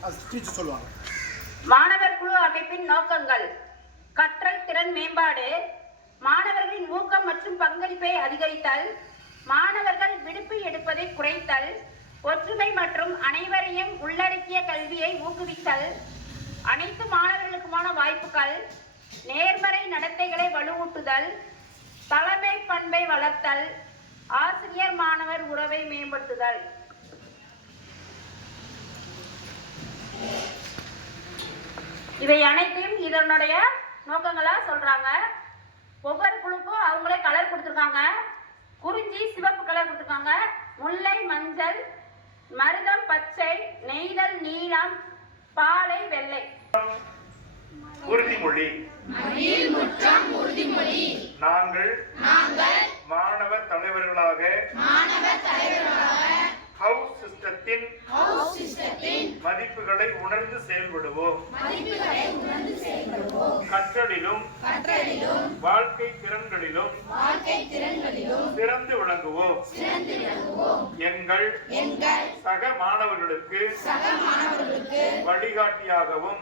பிரித்து சொல்லுவாங்க. மாணவர் குழு அமைப்பின் நோக்கங்கள். கற்றல் திறன் மேம்பாடு. மாணவர்களின் ஊக்கம் மற்றும் பங்களிப்பை அதிகரித்தல். மாணவர்கள் விடுப்பு எடுப்பதை குறைத்தல். ஒற்றுமை மற்றும் அனைவரையும் உள்ளடக்கிய கல்வியை ஊக்குவித்தல். அனைத்து மாணவர்களுக்குமான வாய்ப்புகள். நேர்மறை நடத்தைகளை வலுவூட்டுதல். தலைமை பண்பை வளர்த்தல். ஆசிரியர் மாணவர் உறவை மேம்படுத்துதல். இவை அனைத்தையும் இதனுடைய நோக்கங்களா சொல்றாங்க. ஒவ்வொரு குழுக்கும் அவங்களே கலர் கொடுத்துருக்காங்க. குறிஞ்சி சிவப்பு கலர் கொடுத்துருக்காங்க. முல்லை மஞ்சள் மருதம் பச்சை நெய்தல் நீலம் பாலை வெள்ளை. உறுதிமொழி. நாங்கள் மாணவ தலைவர்களாக ஹவுஸ் சிஸ்டத்தின் மதிப்புகளை உணர்ந்து செயல்படுவோம். கற்றலிலும் வாழ்க்கை திறன்களிலும் சிறந்து விளங்குவோம். எங்கள் சக மாணவர்களுக்கு வழிகாட்டியாகவும்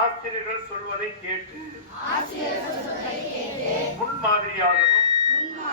ஆசிரியர்கள் சொல்வதை கேட்டு முன்மாதிரியாகவும்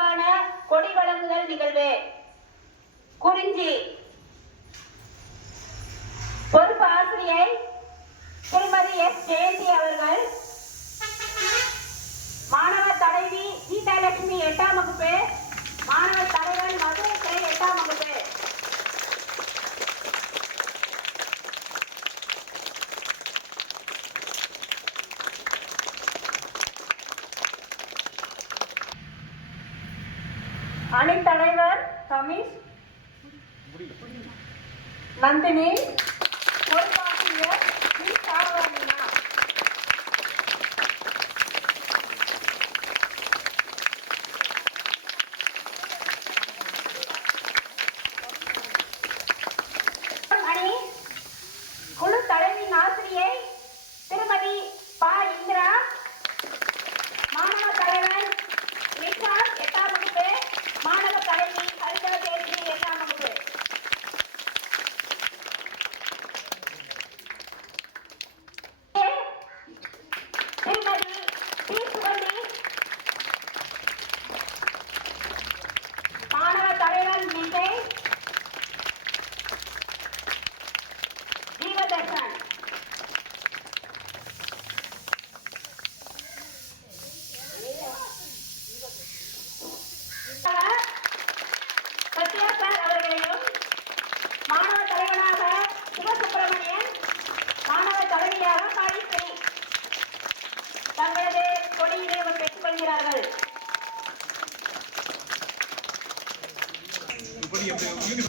இளைஞர்களுக்கான கொடி வழங்குதல் நிகழ்வு. குறிஞ்சி பொறுப்பு ஆசிரியை திருமதி எஸ். ஜெயந்தி அவர்கள் மாணவர் தலைவி கீதாலட்சுமி எட்டாம் வகுப்பு மாணவர் தலைவர் மதுரை கிளை எட்டாம் வகுப்பு அணித்தலைவர் சமீஷ் நந்தினி பொறுப்பாசிரியர் இப்படி எப்படி